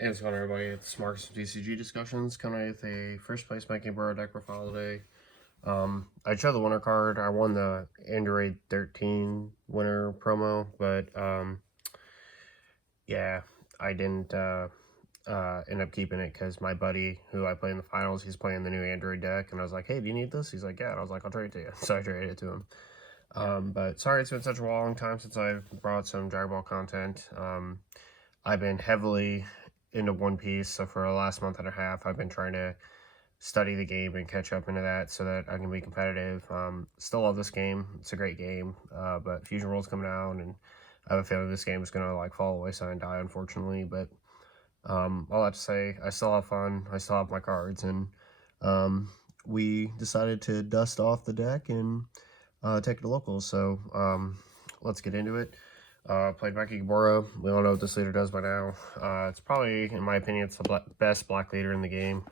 Hey, what's going on, everybody? It's Marcus from TCG Discussions, coming with a first place Mechikabura deck profile today. I chose the winner card. I won the Android 13 winner promo, but yeah, I didn't end up keeping it because my buddy, who I play in the finals, he's playing the new Android deck, and I was like, "Hey, do you need this?" He's like, "Yeah," and I was like, "I'll trade it to you." So I traded it to him. But sorry, it's been such a long time since I've brought some Dragon Ball content. I've been heavily into One Piece, so for the last month and a half, I've been trying to study the game and catch up into that so that I can be competitive. Still love this game; it's a great game, but Fusion World's coming out, and I have a feeling this game is gonna like fall away, so and die, unfortunately. But all that to say, I still have fun. I still have my cards, and we decided to dust off the deck and take it to locals. So let's get into it. Played Mechikabura. We all know what this leader does by now. It's probably, in my opinion, it's the best black leader in the game.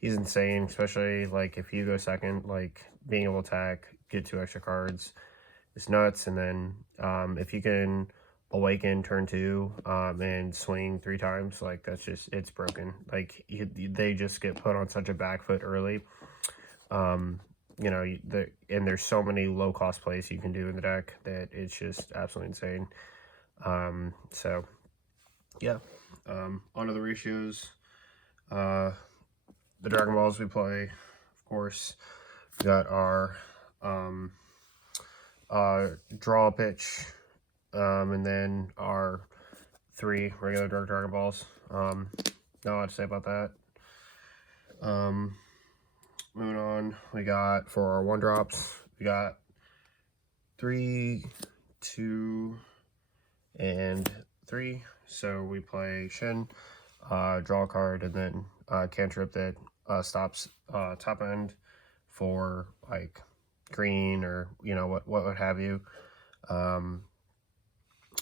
He's insane, especially like if you go second, like being able to attack, get 2 extra cards, it's nuts. And then if you can awaken turn 2 and swing 3 times, like that's just, it's broken. Like they just get put on such a back foot early. You know, and there's so many low cost plays you can do in the deck that it's just absolutely insane. So yeah, onto the ratios. The Dragon Balls we play, of course, we got our draw pitch, and then our 3 regular Dragon Balls. Not a lot to say about that. Moving on, we got for our 1-drops, we got 3, 2, and 3. So we play Shin, draw a card, and then cantrip that stops top end for like green or what would have you.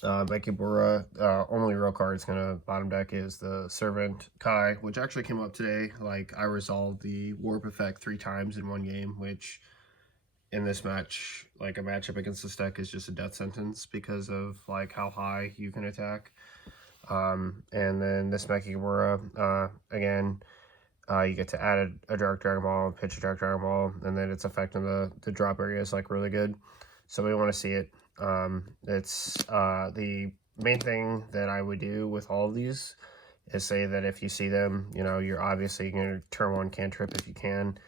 Mechikabura, only real card is gonna bottom deck is the Servant Kai, which actually came up today. Like I resolved the warp effect 3 times in one game, which in this match, like a matchup against this deck is just a death sentence because of like how high you can attack. And then this Mechikabura, again, you get to add a Dark Dragon Ball, pitch a Dark Dragon Ball, and then its effect on the drop area is like really good. So we want to see it. It's the main thing that I would do with all of these is say that if you see them, you're obviously going to turn 1 cantrip if you can.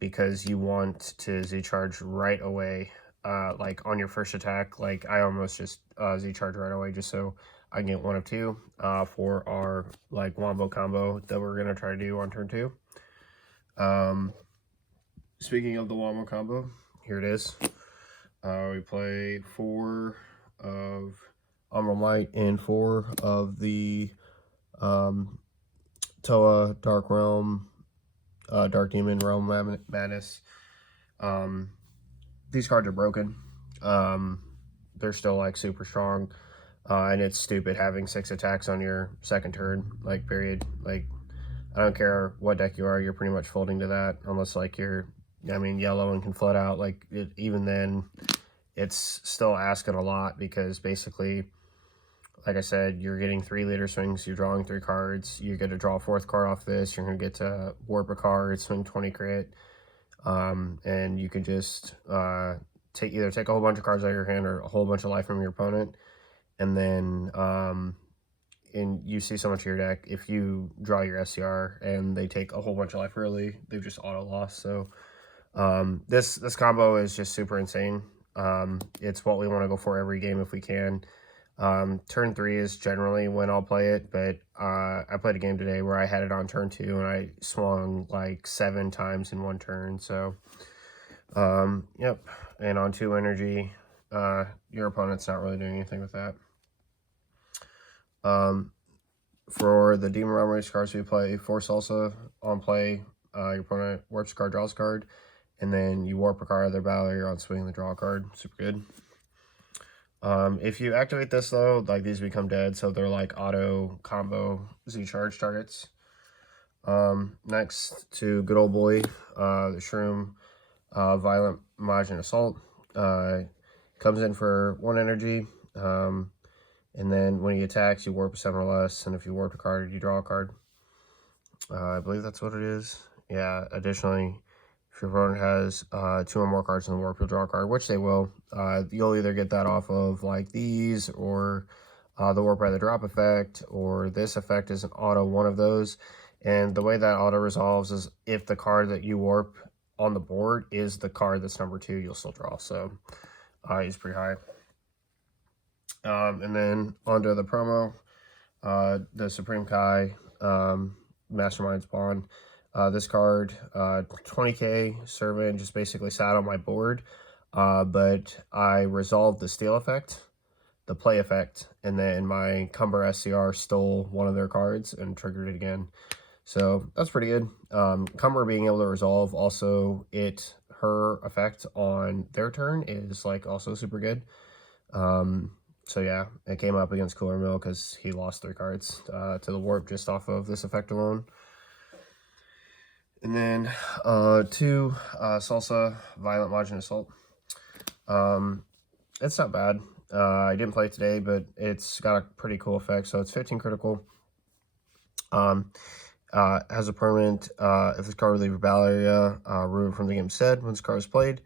Because you want to Z-charge right away, like on your first attack. Like I almost just Z-charge right away just so I can get 1 of 2 for our like wombo combo that we're gonna try to do on turn 2. Speaking of the wombo combo, here it is. We play 4 of Umbral Might and 4 of the Toa Dark Realm, Dark Demon Realm Madness. These cards are broken. They're still like super strong, and it's stupid having 6 attacks on your second turn. Like period. Like I don't care what deck you are, you're pretty much folding to that unless like you're, yellow and can float out. Like even then, it's still asking a lot because basically, like I said, you're getting 3 leader swings, you're drawing 3 cards, you get to draw a 4th card off this, you're going to get to warp a card, swing 20 crit, and you can just either take a whole bunch of cards out of your hand or a whole bunch of life from your opponent, and then and you see so much of your deck, if you draw your SCR and they take a whole bunch of life early, they've just auto-lost. So this combo is just super insane. It's what we want to go for every game if we can. Turn 3 is generally when I'll play it, but I played a game today where I had it on turn 2 and I swung like 7 times in 1 turn. So, yep. And on 2 energy, your opponent's not really doing anything with that. For the Demon Realm race cards, we play 4 Salsa on play. Your opponent warps a card, draws a card, and then you warp a card out of their battle. You're on swing the draw card. Super good. If you activate this though, like these become dead, so they're like auto combo Z-charge targets. Next to good old boy, the Shroom, Violent Majin Assault. Comes in for 1 energy, And then when he attacks, you warp a 7 or less, and if you warp a card, you draw a card. I believe that's what it is. Yeah, additionally, if your opponent has 2 or more cards in the warp, you'll draw a card, which they will. You'll either get that off of like these, or the warp by the drop effect, or this effect is an auto one of those. And the way that auto resolves is if the card that you warp on the board is the card that's number 2, you'll still draw. So he's pretty high. And then onto the promo, the Supreme Kai, Mastermind Spawn. This card, 20k servant, just basically sat on my board, but I resolved the steal effect, the play effect, and then my Cumber SCR stole one of their cards and triggered it again. So that's pretty good. Cumber being able to resolve also her effect on their turn is like also super good. So yeah, it came up against Cooler Mill because he lost 3 cards to the warp just off of this effect alone. And then 2 Salsa Violent Margin Assault. It's not bad. I didn't play it today, but it's got a pretty cool effect. So it's 15 critical. Has a permanent, if this card would leave your battle area, remove from the game instead. When this card is played,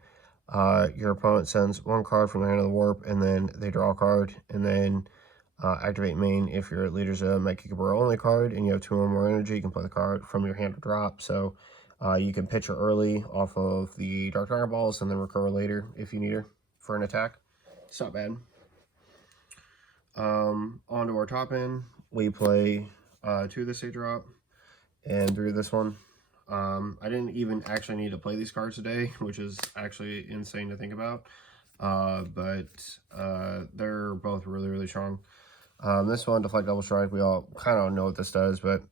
your opponent sends 1 card from the hand of the warp, and then they draw a card, and then activate main. If your leader's a Mechikabura only card and you have 2 or more energy, you can play the card from your hand to drop. So you can pitch her early off of the Dark Dragon Balls and then recur later if you need her for an attack. It's not bad. Onto our top end, we play 2 of this A drop and 3 of this one. I didn't even actually need to play these cards today, which is actually insane to think about. But they're both really, really strong. This one, Deflect Double Strike, we all kind of know what this does, but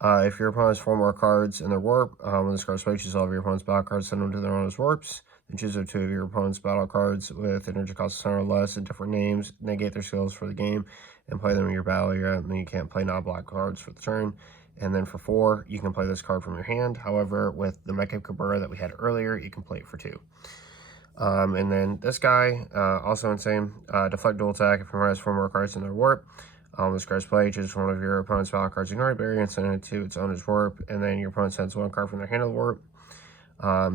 if your opponent has 4 more cards in their warp, when this card switches, all of your opponent's battle cards, send them to their own as warps. Then choose 2 of your opponent's battle cards with energy cost 10 or less and different names, negate their skills for the game, and play them in your battle area. And then you can't play non-black cards for the turn. And then for 4, you can play this card from your hand. However, with the Mechikabura that we had earlier, you can play it for 2. And then this guy, also insane, Deflect Dual Attack. If your opponent has 4 more cards in their warp, this card's play, choose one of your opponent's battle cards, ignore it, bury, and send it to its owner's warp. And then your opponent sends 1 card from their hand of the warp.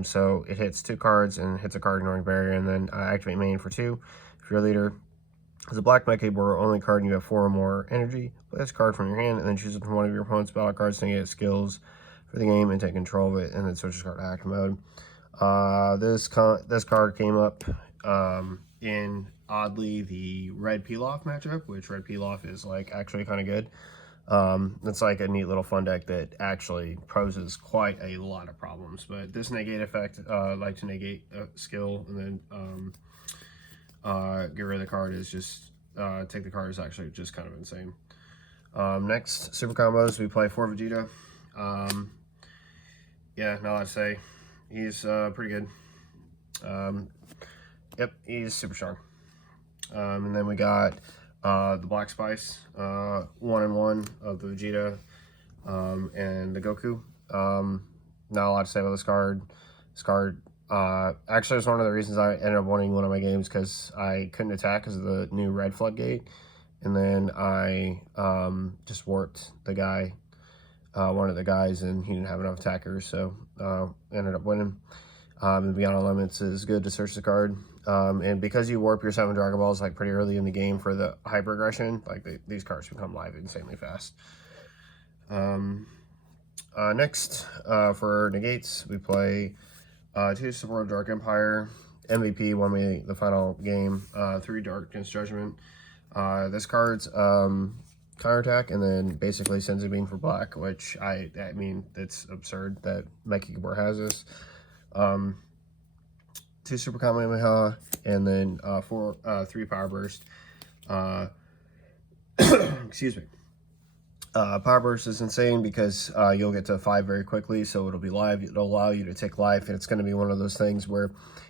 So it hits 2 cards and hits a card ignoring barrier, and then activate main for 2. If your leader has a black Mechikabura only card and you have 4 or more energy, play this card from your hand and then choose it from one of your opponent's battle cards to negate skills for the game and take control of it, and then switch this card to active mode. This card came up in oddly the red Pilaf matchup, which red Pilaf is like actually kind of good. It's like a neat little fun deck that actually poses quite a lot of problems. But this negate effect, like to negate a skill and then get rid of the card, is just take the card, is actually just kind of insane. Next, super combos, we play 4 Vegeta. Yeah, not a lot to say. He's pretty good. Yep, he's super strong. And then we got the Black Spice, 1-in-1 of the Vegeta and the Goku. Not a lot to say about this card. This card actually was one of the reasons I ended up winning one of my games, because I couldn't attack because of the new red floodgate. And then I just warped the guy, one of the guys, and he didn't have enough attackers, so ended up winning. And Beyond Limits is good to search the card. And because you warp your 7 Dragon Balls like pretty early in the game for the hyper aggression, like these cards become live insanely fast. Next, for negates, we play 2 Support of Dark Empire. MVP won me the final game. 3 Darkness Judgment. This card's counterattack and then basically sends a beam for black, which I mean, it's absurd that Mechikabura has this. 2 Super Kamehameha, and then 3 Power Burst. Excuse me. Power Burst is insane because you'll get to 5 very quickly, so it'll be live. It'll allow you to take life, and it's going to be one of those things where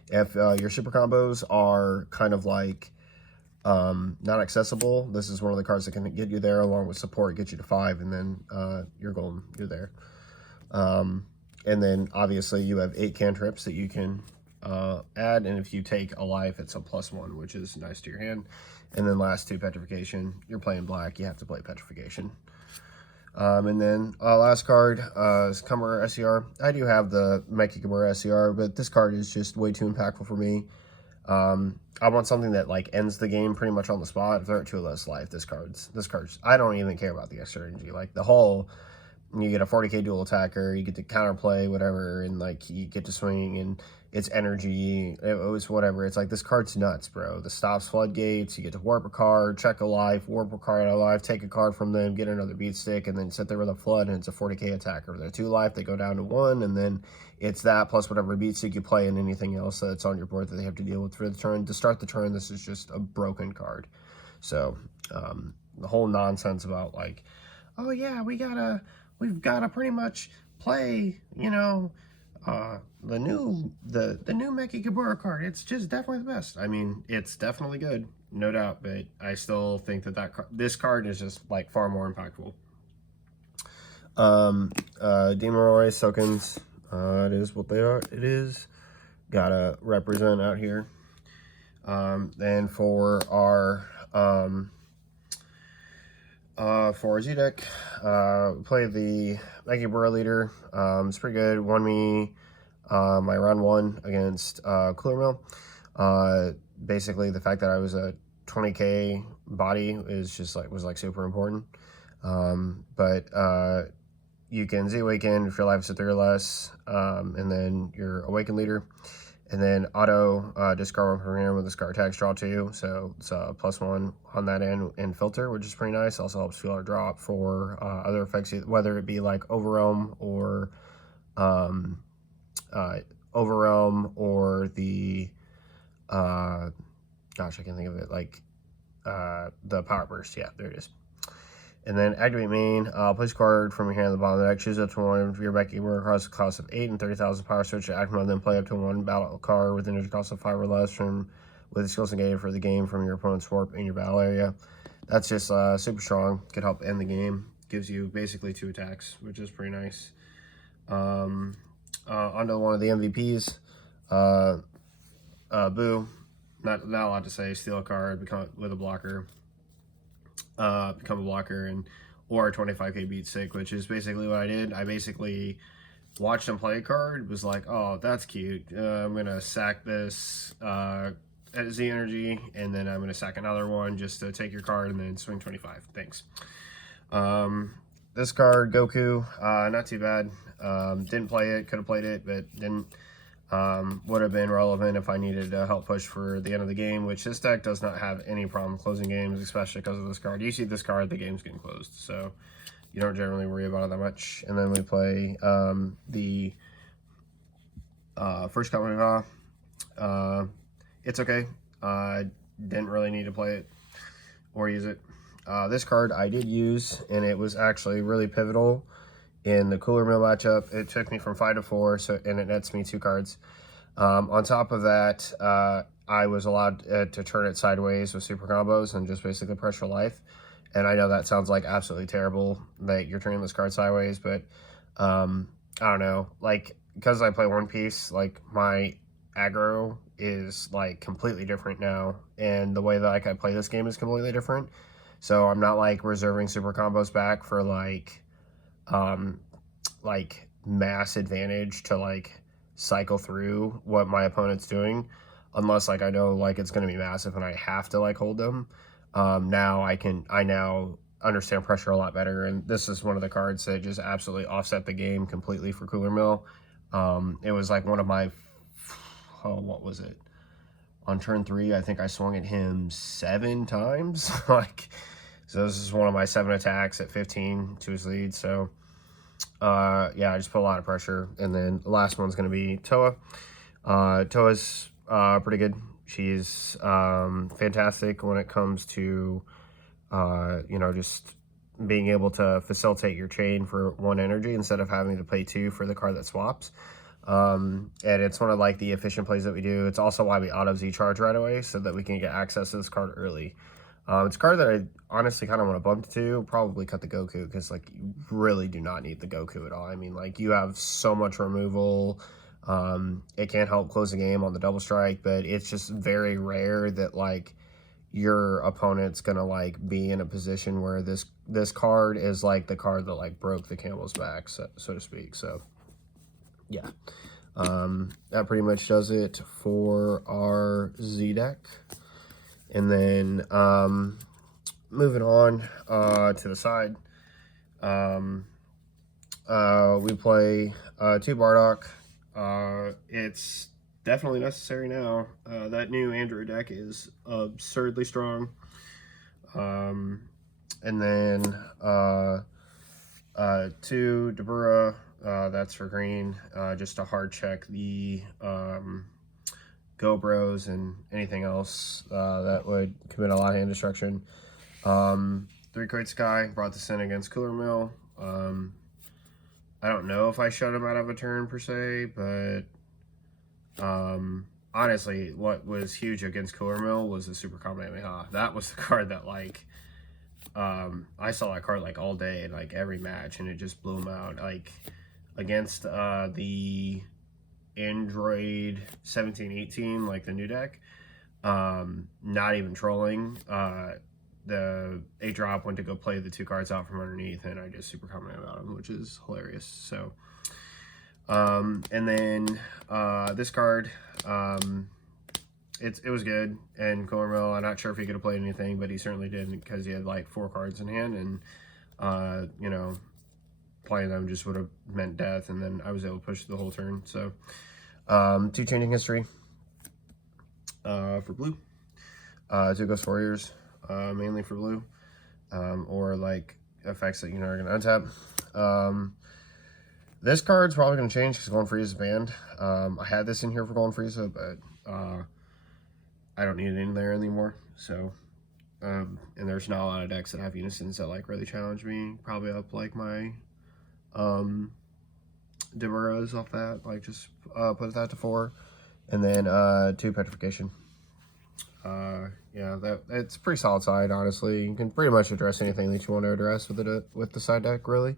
if your super combos are kind of like not accessible, this is one of the cards that can get you there, along with support, get you to 5, and then you're golden. You're there. And then obviously you have 8 cantrips that you can add, and if you take a life, it's a +1, which is nice to your hand. And then last 2, Petrification. You're playing black, you have to play Petrification. And then last card is Kamura SCR. I do have the Mechikabura SCR, but this card is just way too impactful for me. I want something that like ends the game pretty much on the spot. If they're at 2 less life, this card's, I don't even care about the extra energy. Like the whole, you get a 40k dual attacker, you get to counterplay whatever, and like you get to swing, and it's energy, it was whatever. It's like, this card's nuts, bro. The stops floodgates, you get to warp a card, check a life, warp a card out of life, take a card from them, get another beat stick, and then sit there with a flood, and it's a 40k attacker. They're 2 life, they go down to 1, and then it's that plus whatever beat stick you play and anything else that's on your board that they have to deal with for the turn. To start the turn, this is just a broken card. So the whole nonsense about like, oh yeah, we've gotta pretty much play, you know, the new Mechikabura card. It's just definitely the best. I mean, it's definitely good, no doubt, but I still think that this card is just like far more impactful. Demon Roy tokens, it is what they are. It is gotta represent out here. Then for our Z deck, play the Mechikabura leader. It's pretty good. Won me my round 1 against Cooler Mill. Basically, the fact that I was a 20k body is just like was super important. But you can Z-Awaken if your life is at 3 or less, and then your Awaken leader. And then auto discard 1 from here with discard attacks, draw 2. So it's a +1 on that end and filter, which is pretty nice. Also helps feel our drop for other effects, whether it be like Overwhelm or the gosh, I can't think of it, like the Power Burst. Yeah, there it is. And then activate main, place card from your hand at the bottom of the deck, choose up to 1 of your Mechikabura across the cost of 8 and 30,000 power, switch to active mode, then play up to 1 battle card with energy cost of 5 or less from with skills negated for the game from your opponent's warp in your battle area. That's just super strong, could help end the game, gives you basically 2 attacks, which is pretty nice. Onto one of the MVPs, Boo, not allowed to say, steal a card, become with a blocker. Become a blocker and or a 25k beat stick, which is basically what I did. I basically watched him play a card, was like, oh, that's cute. I'm gonna sack this Z energy, and then I'm gonna sack another one just to take your card and then swing 25. Thanks. This card, Goku, not too bad. Didn't play it, could have played it, but didn't. Would have been relevant if I needed to help push for the end of the game, which this deck does not have any problem closing games, especially because of this card. You see this card, the game's getting closed, so you don't generally worry about it that much. And then we play the first Kamehameha. It's okay. Didn't really need to play it or use it. This card I did use, and it was actually really pivotal in the Cooler Mill matchup. It took me from 5 to 4, and it nets me 2 cards. On top of that, I was allowed to turn it sideways with super combos and just basically pressure life. And I know that sounds like absolutely terrible that you're turning this card sideways, but I don't know. Like, because I play One Piece, like my aggro is like completely different now, and the way that I play this game is completely different. So I'm not like reserving super combos back for like mass advantage to like cycle through what my opponent's doing, unless like I know like it's going to be massive and I have to like hold them. Now I now understand pressure a lot better, and this is one of the cards that just absolutely offset the game completely for Cooler Mill. It was like one of my, what was it, on turn 3 I think I swung at him 7 times. Like, so this is one of my 7 attacks at 15 to his lead. So yeah, I just put a lot of pressure. And then the last one's going to be Toa. Toa's pretty good. She's fantastic when it comes to you know, just being able to facilitate your chain for 1 energy instead of having to pay 2 for the card that swaps. And it's one of like the efficient plays that we do. It's also why we auto Z charge right away, so that we can get access to this card early. It's a card that I honestly kind of want to bump to, probably cut the Goku, because like you really do not need the Goku at all. I mean, like, you have so much removal. It can't help close the game on the double strike, but it's just very rare that like your opponent's gonna like be in a position where this card is like the card that like broke the camel's back, so to speak. So yeah, that pretty much does it for our Z deck. And then moving on to the side, we play 2 Bardock. It's definitely necessary now. That new Android deck is absurdly strong. And then 2 Dabura, that's for green, just to hard check the Go Bros and anything else that would commit a lot of hand destruction. 3 Great Sky, brought this in against Cooler Mill. I don't know if I shut him out of a turn per se, but honestly, what was huge against Cooler Mill was the Super Kamehameha. That was the card that like I saw that card like all day in like every match, and it just blew him out. Like against the Android 17-18, like the new deck, not even trolling, the 8-drop went to go play the 2 cards out from underneath, and I just super commented about him, which is hilarious. So and then this card, it was good, and Cooler Mill, I'm not sure if he could have played anything, but he certainly did, because he had like 4 cards in hand, and you know, playing them just would have meant death, and then I was able to push the whole turn. So 2 Changing History for blue, 2 Ghost Warriors, mainly for blue, or like effects that you know are going to untap. This card's probably going to change because Golden Frieza is banned. I had this in here for Golden Frieza, but I don't need it in there anymore. So, and there's not a lot of decks that have unisons that like really challenge me. Probably up like my Demuras off that, like just put that to 4, and then 2 Petrification. Yeah, it's a pretty solid side, honestly. You can pretty much address anything that you want to address with the side deck, really.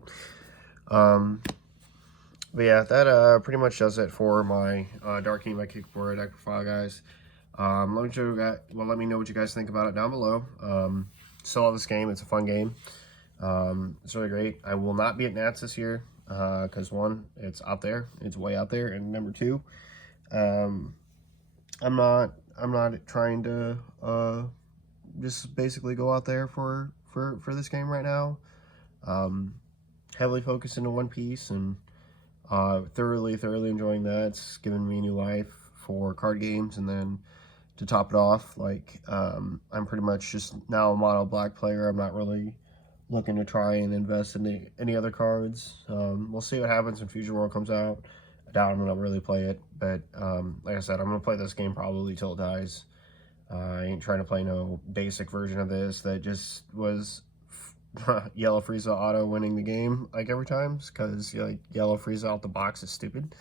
But yeah, that pretty much does it for my Dark Mechikabura deck profile, guys. Let me know what you guys think about it down below. Still love this game. It's a fun game. It's really great. I will not be at Nats this year because 1, it's out there. It's way out there, and number 2, I'm not trying to just basically go out there for this game right now. Heavily focused into One Piece, and thoroughly enjoying that. It's given me new life for card games, and then to top it off, like I'm pretty much just now a mono black player. I'm not really looking to try and invest in any other cards. We'll see what happens when Fusion World comes out. I doubt I'm gonna really play it, but like I said, I'm gonna play this game probably till it dies. I ain't trying to play no basic version of this that just was Yellow Frieza auto winning the game like every time, because like Yellow Frieza out the box is stupid.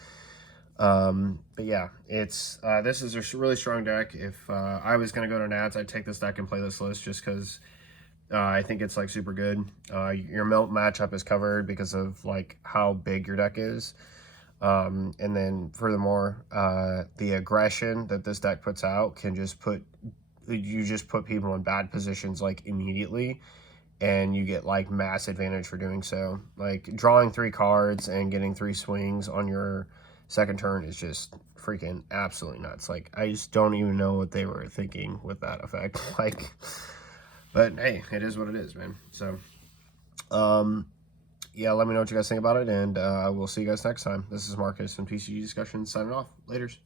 But yeah, it's this is a really strong deck. If I was gonna go to Nats, I'd take this deck and play this list just because I think it's like super good. Your melt matchup is covered because of like how big your deck is. And then furthermore, the aggression that this deck puts out can just put people in bad positions like immediately, and you get like mass advantage for doing so. Like drawing 3 cards and getting 3 swings on your second turn is just freaking absolutely nuts. Like I just don't even know what they were thinking with that effect. Like, but hey, it is what it is, man. So yeah, let me know what you guys think about it, and we'll see you guys next time. This is Marcus from PCG Discussions signing off. Laters.